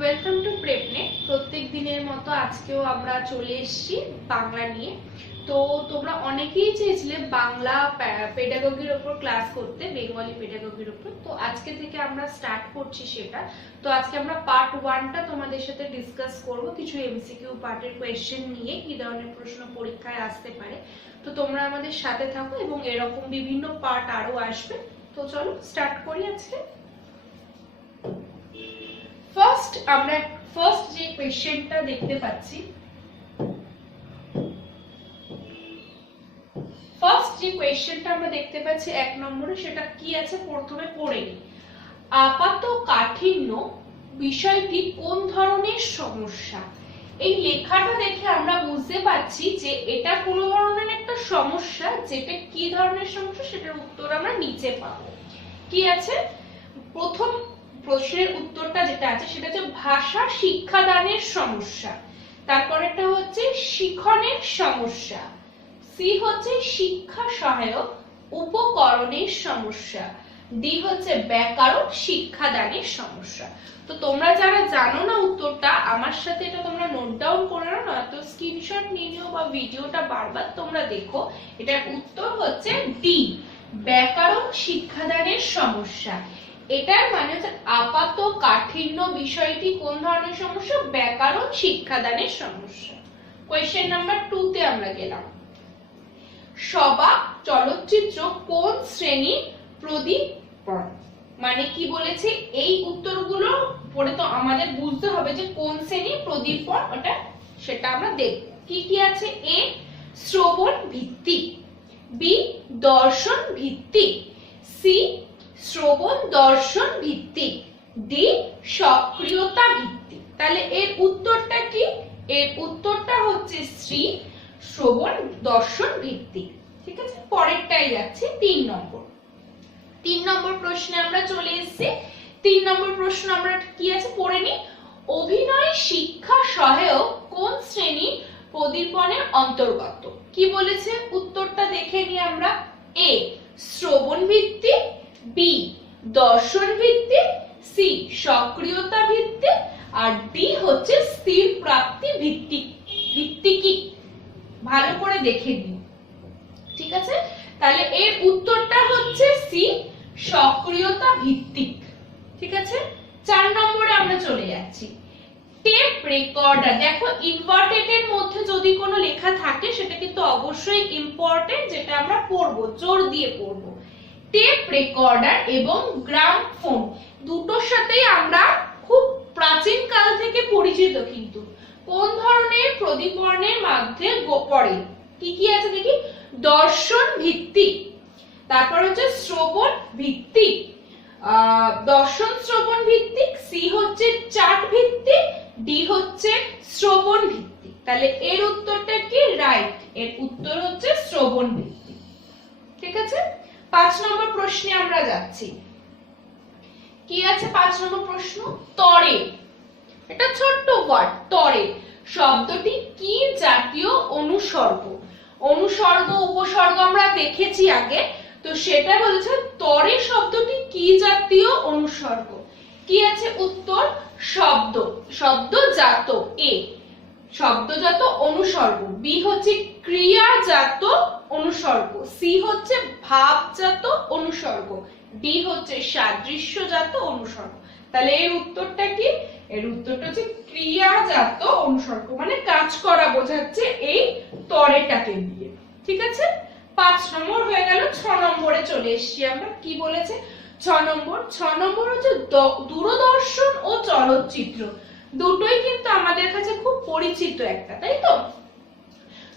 Welcome to প্রেপনেট। প্রত্যেক দিনের মতো আজকেও আমরা চলে এসেছি বাংলা নিয়ে। তো তোমরা অনেকেই চেয়েছিলে বাংলা পেডাগোগির ওপর ক্লাস করতে, বেঙ্গলি পেডাগোগির ওপর। তো আজকে থেকে আমরা স্টার্ট করছি সেটা। তো আজকে আমরা পার্ট 1টা তোমাদের সাথে ডিসকাস করব, কিছু এমসিকিউ পার্টের কোয়েশ্চেন নিয়ে কি ধরনের প্রশ্ন পরীক্ষায় আসতে পারে। তো তোমরা আমাদের সাথে থাকো এবং এরকম বিভিন্ন পার্ট আরো আসবে। তো চলো স্টার্ট করি আজকে। ফার্স্ট যে কোয়েশ্চেনটা দেখতে পাচ্ছি, এক নম্বরে, সেটা কি আছে প্রথমে পড়ে নিই। আপাত কাঠিন্য বিষয়টি কোন ধরনের সমস্যা? এই লেখাটা দেখে আমরা বুঝতে পারছি যে এটা কোন ধরনের একটা সমস্যা। যেটা কি ধরনের সমস্যা সেটার উত্তর আমরা নিচে পাবো। কি আছে প্রথম প্রশ্নের উত্তরটা যেটা আছে সেটা হচ্ছে ভাষা শিক্ষাদানের সমস্যা। তারপরেটা হচ্ছে শিখনের সমস্যা। সি হচ্ছে শিক্ষা সহায়ক উপকরণের সমস্যা। ডি হচ্ছে ব্যাকরণ শিক্ষাদানের সমস্যা। তো তোমরা যারা জানো না উত্তরটা, আমার সাথে এটা তোমরা নোট ডাউন করে নাও, নয়তো স্ক্রিনশট নিয়ে নিও বা ভিডিওটা বারবার তোমরা দেখো। এটার উত্তর হচ্ছে ডি, ব্যাকরণ শিক্ষাদানের সমস্যা। এটার মানে হচ্ছে আপাত কাঠিন্য বিষয়টি কোন ধরনের সমস্যা? ব্যাকরণ শিক্ষাদানের সমস্যা। কোয়েশ্চেন নাম্বার 2 তে আমরা গেলাম। সবা চলচ্চিত্র কোন শ্রেণীর প্রদীপন? মানে কি বলেছে, এই উত্তরগুলো পড়ে তো আমাদের বুঝতে হবে যে কোন শ্রেণীর প্রদীপন ওটা, সেটা আমরা দেখব। কি কি আছে? এ শ্রবণ ভিত্তিক, বি দর্শন ভিত্তিক, সি শ্রবণ দর্শন ভিত্তিক, ডি সক্রিয়তা ভিত্তিক। তাহলে এর উত্তরটা কি? এর উত্তরটা হচ্ছে সি, শ্রবণ দর্শন ভিত্তিক। ঠিক আছে, পরেরটাই যাচ্ছে 3 নম্বর। 3 নম্বর প্রশ্নে আমরা চলে এসেছি। 3 নম্বর প্রশ্ন আমরা কি আছে পড়ে নি। অভিনয় শিক্ষা সহায়ক কোন শ্রেণী প্রদীপনের অন্তর্গত? কি বলেছে উত্তরটা দেখে নি আমরা। এ শ্রবণ ভিত্তিক, বি দর্শন ভিত্তিক, সি সক্রিয়তা ভিত্তিক, আর ডি হচ্ছে স্থির প্রাপ্তি ভিত্তিক। ভিত্তিকি ভালো করে দেখে নিও। ঠিক আছে, তাহলে এর উত্তরটা হচ্ছে সি, সক্রিয়তা ভিত্তিক। ঠিক আছে, 4 নম্বরে আমরা চলে যাচ্ছি। টেপ রেকর্ডার, দেখো ইনভার্টেড এর মধ্যে যদি কোনো লেখা থাকে সেটা কিন্তু অবশ্যই ইম্পর্টেন্ট, যেটা আমরা পড়বো, জোর দিয়ে পড়বো। টেপ রেকর্ডার এবং গ্রামফোন দুটোর সাথেই আমরা খুব প্রাচীন কাল থেকে পরিচিত, কিন্তু কোন ধরনের প্রদীপনের মধ্যে পড়ে? কি কি আছে দেখি। দর্শন ভিত্তিক, তারপর হচ্ছে শ্রবণ ভিত্তিক, দর্শন শ্রবণ ভিত্তিক, সি হচ্ছে চাট ভিত্তিক, ডি হচ্ছে শ্রবণ ভিত্তিক। তাহলে এর উত্তরটা কি? রাইট, এর উত্তর হচ্ছে শ্রবণ ভিত্তিক। ঠিক আছে, 5 নম্বর প্রশ্নে আমরা যাচ্ছি। কি আছে 5 নম্বর প্রশ্ন? তরে, এটা ছোট্ট ওয়ার্ড, তরে শব্দটি কি জাতীয় অনুসর্গ? অনুসর্গ উপসর্গ আমরা দেখেছি আগে, তো সেটা বলেছে তরে শব্দটি কি জাতীয় অনুসর্গ। কি আছে উত্তর? শব্দ, শব্দজাত। এ শব্দজাত অনুসর্গ, বি হচ্ছে ক্রিয়াজাত অনুসর্গ, সি হচ্ছে ভাবজাত অনুসর্গ, ডি হচ্ছে সাদৃশ্যজাত অনুসর্গ। তাহলে এর উত্তরটা কি? এর উত্তরটা হচ্ছে ক্রিয়াজাত অনুসর্গ, মানে কাজ করা বোঝাচ্ছে এই তরেটাকে দিয়ে। ঠিক আছে, 5 নম্বর হয়ে গেল। 6 নম্বরে চলে এসেছি আমরা। কি বলেছে 6 নম্বর হচ্ছে দূরদর্শন ও চলচ্চিত্র। দুটোই কিন্তু আমাদের কাছে খুব পরিচিত একটা, তাই তো?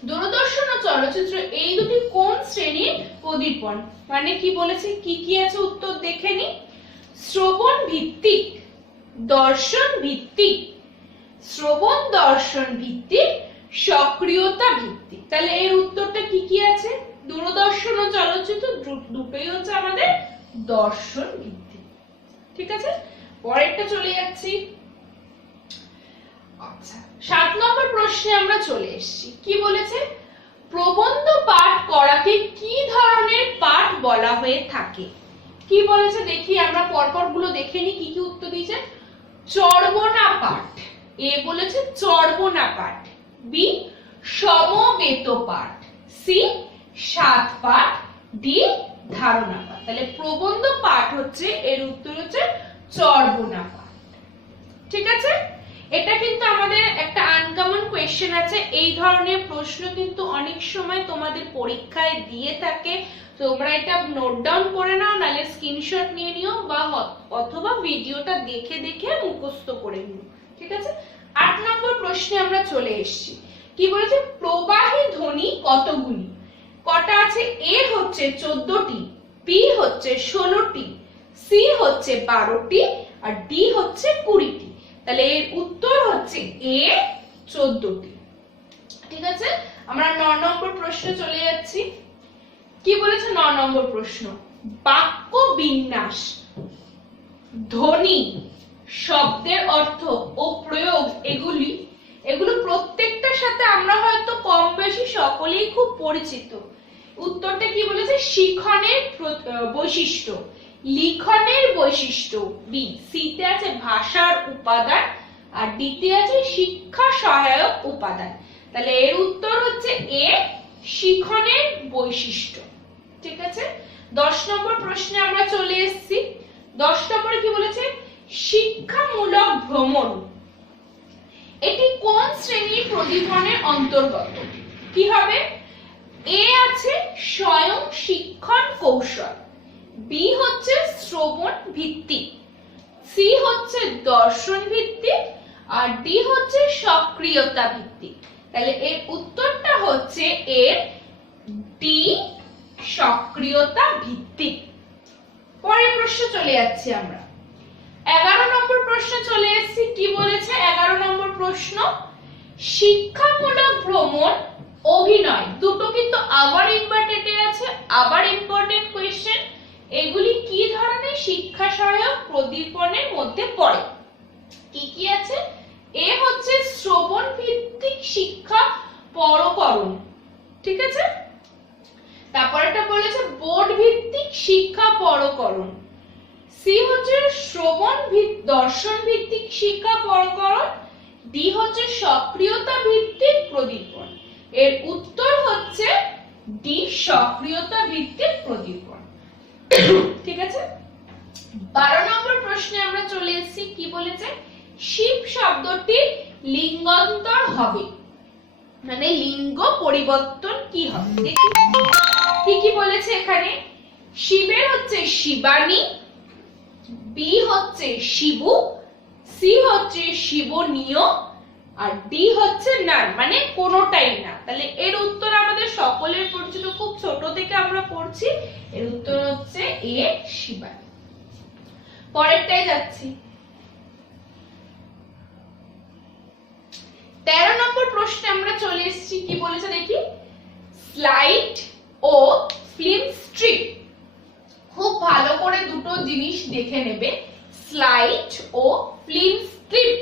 দূরদর্শন ও চলচ্চিত্র এই দুটি কোন শ্রেণীর প্রদীপন? মানে কি বলেছে, কি কি আছে উত্তর দেখে নি। শ্রবণ ভিত্তিক, দর্শন ভিত্তিক, শ্রবণ দর্শন ভিত্তিক, সক্রিয়তা ভিত্তিক। তাহলে এর উত্তরটা কি কি আছে? দূরদর্শন ও চলচ্চিত্র দুটোই হচ্ছে আমাদের দর্শন ভিত্তিক। ঠিক আছে, পরেরটা চলে যাচ্ছি। আচ্ছা, 7 নম্বর প্রশ্নে আমরা চলে এসেছি। কি বলেছে? প্রবন্ধ পাঠ করাকে কি ধরনের পাঠ বলা হয়ে থাকে? কি বলেছে দেখি, আমরা পরপর গুলো দেখে নি কি কি উত্তর দিয়েছে। চর্বণা পাঠ, এ বলেছে চর্বণা পাঠ, বি সমবেত পাঠ, সি সাত পাঠ, ডি ধারণা পাঠ। তাহলে প্রবন্ধ পাঠ হচ্ছে, এর উত্তর হচ্ছে চর্বণা পাঠ। ঠিক আছে, এটা কিন্তু আমাদের একটা আনকমন কোয়েশ্চেন আছে। এই ধরনের প্রশ্ন কিন্তু অনেক সময় তোমাদের পরীক্ষায় দিয়ে থাকে, তোমরা এটা নোট ডাউন করে নাও, নালে স্ক্রিনশট নিয়ে নিও, বা অথবা ভিডিওটা দেখে দেখে মুখস্থ করে নিও। ঠিক আছে, 8 নম্বর প্রশ্নে আমরা চলে এসেছি। কি বলেছে, প্রবাহী ধ্বনি কতগুলি? কটা আছে? এ হচ্ছে 14টি, বি হচ্ছে 16টি, সি হচ্ছে 12টি, আর ডি হচ্ছে 20টি। তাহলে এর উত্তর হচ্ছে এ 14টি। ঠিক আছে, আমরা 9 নম্বর প্রশ্নে চলে যাচ্ছি। কি বলেছে 9 নম্বর প্রশ্ন, বাক্য বিন্যাস, ধ্বনি, শব্দের অর্থ ও প্রয়োগ, এগুলো প্রত্যেকটার সাথে আমরা হয়তো কম বেশি সকলেই খুব পরিচিত। উত্তরটা কি বলেছে, শিখনের বৈশিষ্ট্য, লিখনের বৈশিষ্ট্য, বি। সি তে আছে ভাষার উপাদান, আর ডি তে আছে শিক্ষা সহায়ক উপাদান। তাহলে এর উত্তর হচ্ছে এ শিখনের বৈশিষ্ট্য। ঠিক আছে, 10 নম্বর প্রশ্নে আমরা চলে এসেছি। 10 নম্বরে কি বলেছে, শিক্ষামূলক ভ্রমণ, এটি কোন শ্রেণীর প্রদীপনের অন্তর্গত? কি হবে? এ আছে স্বয়ং শিক্ষণ কৌশল, বি হচ্ছে শ্রবণ ভিত্তিক, সি হচ্ছে দর্শন ভিত্তিক, আর ডি হচ্ছে সক্রিয়তা ভিত্তিক। তাহলে এর উত্তরটা হচ্ছে এর ডি সক্রিয়তা ভিত্তিক। পরের প্রশ্ন চলে যাচ্ছি আমরা। 11 নম্বর প্রশ্ন চলে এসেছি। কি বলেছে 11 নম্বর প্রশ্ন, শিক্ষামূলক ভ্রমণ, অভিনয়, দুটো কিন্তু আবার ইম্পর্টেন্ট আছে, আবার ইম্পর্টেন্ট কোয়েশ্চেন। এগুলি কি ধরনের শিক্ষা সহায়ক প্রদীপনের মধ্যে পড়ে? কি কি আছে? এ হচ্ছে শ্রবণ ভিত্তিক শিক্ষা পরকরণ, ঠিক আছে। তারপর এটা বলেছে বোর্ড ভিত্তিক শিক্ষা পরকরণ। সি হচ্ছে শ্রবণ দর্শন ভিত্তিক শিক্ষা পরকরণ, ডি হচ্ছে সক্রিয়তা ভিত্তিক প্রদীপন। এর উত্তর হচ্ছে ডি সক্রিয়তা ভিত্তিক প্রদীপন। ঠিক আছে, 12 নম্বর প্রশ্নে আমরা চলে এসেছি। কি বলেছে, শিব শব্দটির লিঙ্গান্তর হবে, মানে লিঙ্গ পরিবর্তন কি হবে দেখি। কি কি বলেছে এখানে, শিবের হচ্ছে শিবানী, বি হচ্ছে শিবু, সি হচ্ছে শিবনীয়, আর ডি হচ্ছে নার, মানে কোনোটাই না। তাহলে এর উত্তর আমাদের সকলের পরিচিত, খুব ছোট থেকে আমরা পড়ছি। এর উত্তর হচ্ছে এ শিবানী। পরেরটাই যাচ্ছি। 13 নম্বর প্রশ্নে আমরা চলে এসেছি। কি বলেছে দেখি, স্লাইড ও ফিল্ম স্ট্রিপ। খুব ভালো করে দুটো জিনিস দেখে নেবে, স্লাইড ও ফিল্ম স্ট্রিপ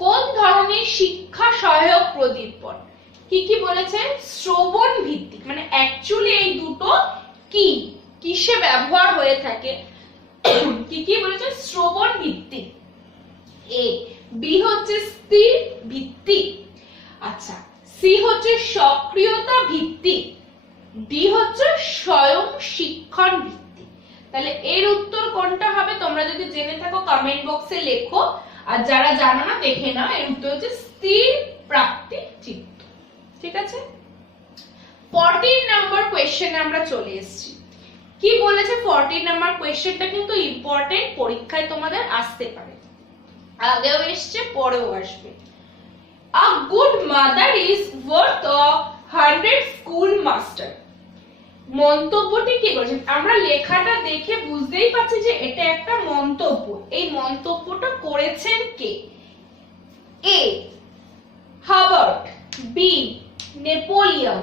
কোন ধরনের শিক্ষা সহায়ক প্রদীপন? কি কি বলেছে, শ্রবণ ভিত্তিক, মানে অ্যাকচুয়ালি এই দুটো কি কিসে ব্যবহার হয়ে থাকে। কি কি বলেছে, শ্রবণ ভিত্তিক, এ। বি হচ্ছে স্থির ভিত্তিক, আচ্ছা। সি হচ্ছে সক্রিয়তা ভিত্তিক, ডি হচ্ছে স্বয়ং শিক্ষণ ভিত্তিক। তাহলে এর উত্তর কোনটা হবে তোমরা যদি জেনে থাকো কমেন্ট বক্সে লেখো, আর যারা জানো না দেখে নাও। এর উত্তর হচ্ছে স্থির প্রাপ্তি চিত্ত। ঠিক আছে, 14 নাম্বার কোশ্চেনে আমরা চলে এসেছি। কি বলেছে 14 নাম্বার কোশ্চেনটা কিন্তু ইম্পর্টেন্ট, পরীক্ষায় তোমাদের আসতে পারে, আগেও এসছে পরেও আসবে। A good mother is worth 100 school master. মন্তব্যটি কি করেছেন, আমরা লেখাটা দেখে বুঝতেই পারছি যে এটা একটা মন্তব্য। এই মন্তব্যটা করেছেন কে? A Herbert, B Napoleon,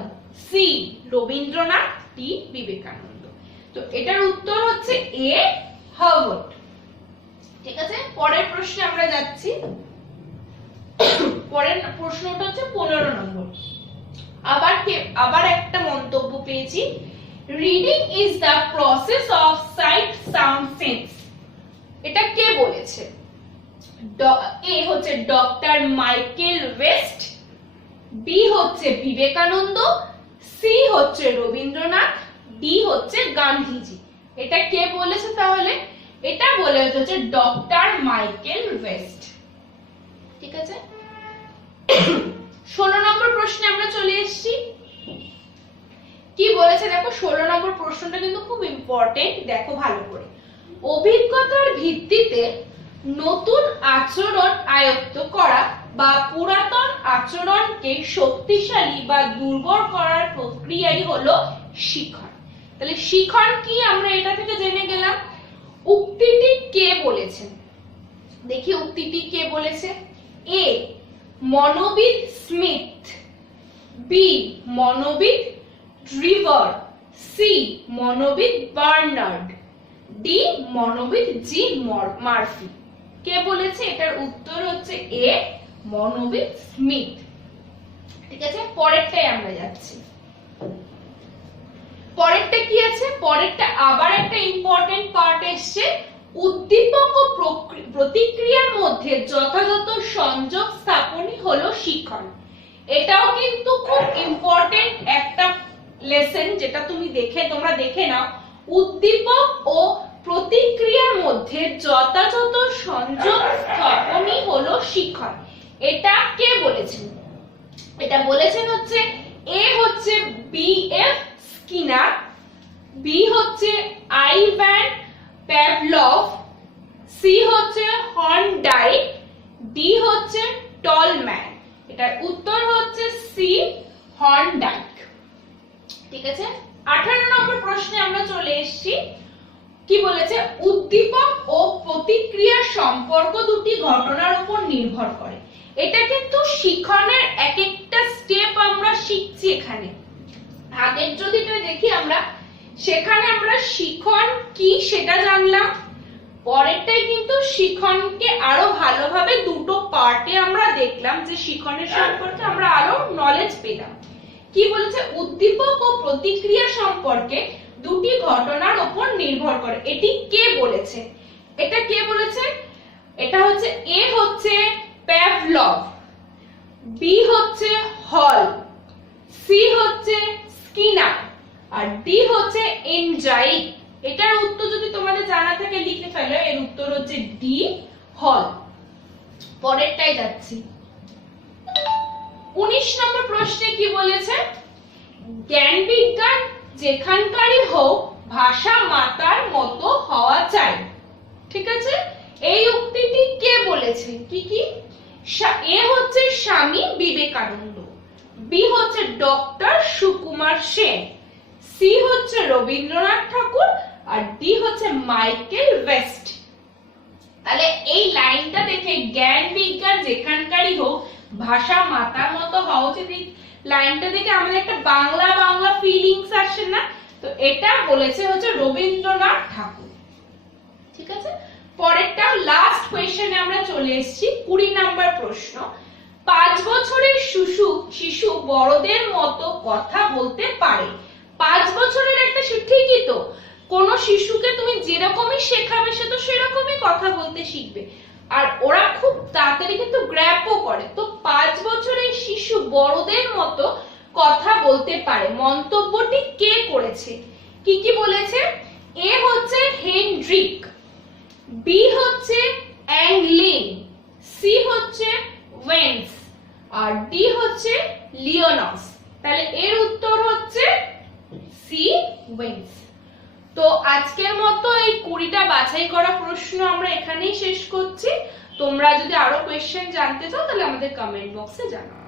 C Rabindranath, D Vivekananda. তো এটার উত্তর হচ্ছে এ হার্বার্ট। ঠিক আছে, পরের প্রশ্নে আমরা যাচ্ছি। পরের প্রশ্নটা হচ্ছে 15 নম্বর। আবার একটা মন্তব্য পেয়েছি, reading is the process of sight sound sense. এটা কে বলেছে? এ হচ্ছে ডক্টর মাইকেল ওয়েস্ট, বি হচ্ছে বিবেকানন্দ, সি হচ্ছে রবীন্দ্রনাথ, ডি হচ্ছে গান্ধীজি। এটা কে বলেছে তাহলে? এটা বলেছে হচ্ছে ডক্টর মাইকেল ওয়েস্ট। ঠিক আছে, 16 নম্বর প্রশ্নে আমরা চলে এসেছি। কি বলেছে দেখো, 16 নম্বর প্রশ্নটা কিন্তু খুব ইম্পর্টেন্ট, দেখো ভালো করে। অভিজ্ঞতার ভিত্তিতে নতুন আচরণ আয়ত্ত করা বা পুরাতন আচরণকে শক্তিশালী বা দুর্বল করার প্রক্রিয়াই হলো শিখন। তাহলে শিখন কি আমরা এটা থেকে জেনে গেলাম। উক্তিটি কে বলেছেন, দেখি উক্তিটি কে বলেছে। এ মনোবিদ স্মিথ, বি মনোবিদ ড্রিভার, সি মনোবিদ বার্নার্ড, ডি মনোবিদ জি মার্ফি। কে বলেছে? এটার উত্তর হচ্ছে এ মনোবিদ স্মিথ। ঠিক আছে, পরেরটাই আমরা যাচ্ছি। পরেরটা কি আছে? পরেরটা আবার একটা ইম্পর্টেন্ট পার্ট এসছে, উদ্দীপক ও প্রতিক্রিয়ার মধ্যে যথাযথ সংযোগ স্থাপনই হলো শিখন। এটাও কিন্তু খুব ইম্পর্টেন্ট একটা লেসন, যেটা তোমরা দেখে নাও। উদ্দীপক ও প্রতিক্রিয়ার মধ্যে যথাযথ সংযোগ স্থাপনই হলো শিখন। এটা কে বলেছেন? এটা বলেছেন হচ্ছে এ হচ্ছে বি.এফ. স্কিনার, বি হচ্ছে আইভান প্যাভলভ, সি হচ্ছে হর্নডাইক, ডি হচ্ছে টলম্যান। এটার উত্তর হচ্ছে সি হর্নডাইক। ঠিক আছে, 18 নম্বর প্রশ্নে আমরা চলে এসেছি। কি বলেছে? উদ্দীপক ও প্রতিক্রিয়ার সম্পর্ক দুটি ঘটনার উপর নির্ভর করে। এটা কিন্তু শিখনের এক একটা স্টেপ আমরা শিখছি এখানে। আগের যদি দেখি আমরা, সেখানে আমরা শিখন কি সেটা জানলাম। পরেরটাই কিন্তু শিখনকে আরো ভালোভাবে দুটো পার্টে আমরা দেখলাম, যে শিখনের সম্পর্কে আমরা আরো নলেজ পেলাম। কি বলেছে? উদ্দীপক ও প্রতিক্রিয়া সম্পর্কে দুটি ঘটনার উপর নির্ভর করে। এটি কে বলেছে? এটা কে বলেছে? এটা হচ্ছে এ হচ্ছে প্যাভলভ, বি হচ্ছে হল, সি হচ্ছে স্কিনার, আর ডি হচ্ছে এনজাইক। এটার উত্তর যদি তোমাদের জানা থাকে লিখে ফেলো। এর উত্তর হচ্ছে ডি হল। পরেরটাই যাচ্ছি। 19 নম্বর প্রশ্নে কি বলেছে? জ্ঞান বিজ্ঞান যেখানকারই হোক, ভাষা মাতার মতো হওয়া চাই। ঠিক আছে, এই উক্তিটি কে বলেছে? কি কি? এ হচ্ছে স্বামী বিবেকানন্দ, বি হচ্ছে ডক্টর সুকুমার সেন, সি হচ্ছে রবীন্দ্রনাথ ঠাকুর, আর ডি হচ্ছে মাইকেল ওয়েস্ট। তাহলে এই লাইনটা দেখে জ্ঞান বিজ্ঞান যেখানকারই হোক, ভাষা মাতার মতো হওয়া উচিত, লাইনটা দেখে আমাদের একটা বাংলা বাংলা ফিলিংস আসে না? তো এটা বলেছে হচ্ছে রবীন্দ্রনাথ ঠাকুর। ঠিক আছে, পরেরটা লাস্ট কোশ্চেনে আমরা চলে এসেছি। 20 নম্বর প্রশ্ন। 5 বছরের শিশু বড়দের মতো কথা বলতে পারে। 5 বছরের একটা শিশু, ঠিকই তো, কোন শিশুকে তুমি যেরকমই শেখাবে সে তো সেরকমই কথা বলতে শিখবে, আর ওরা খুব তাড়াতাড়ি কিন্তু গ্র্যাপও করে। তো 5 বছরের শিশু বড়দের মতো কথা বলতে পারে, মন্তব্যটি কে করেছে? কি কি বলেছে? এ হচ্ছে হেনড্রিক, বি হচ্ছে অ্যাংলিন, সি হচ্ছে ওয়েন্স, আর ডি হচ্ছে লিওনস। তাহলে এর উত্তর হচ্ছে সি ওয়েন্স। তো আজকের মতো এই 20টা বাছাই করা প্রশ্ন আমরা এখানেই শেষ করছি। তোমরা যদি আরো কোয়েশ্চেন জানতে চাও তাহলে আমাদের কমেন্ট বক্সে জানাও।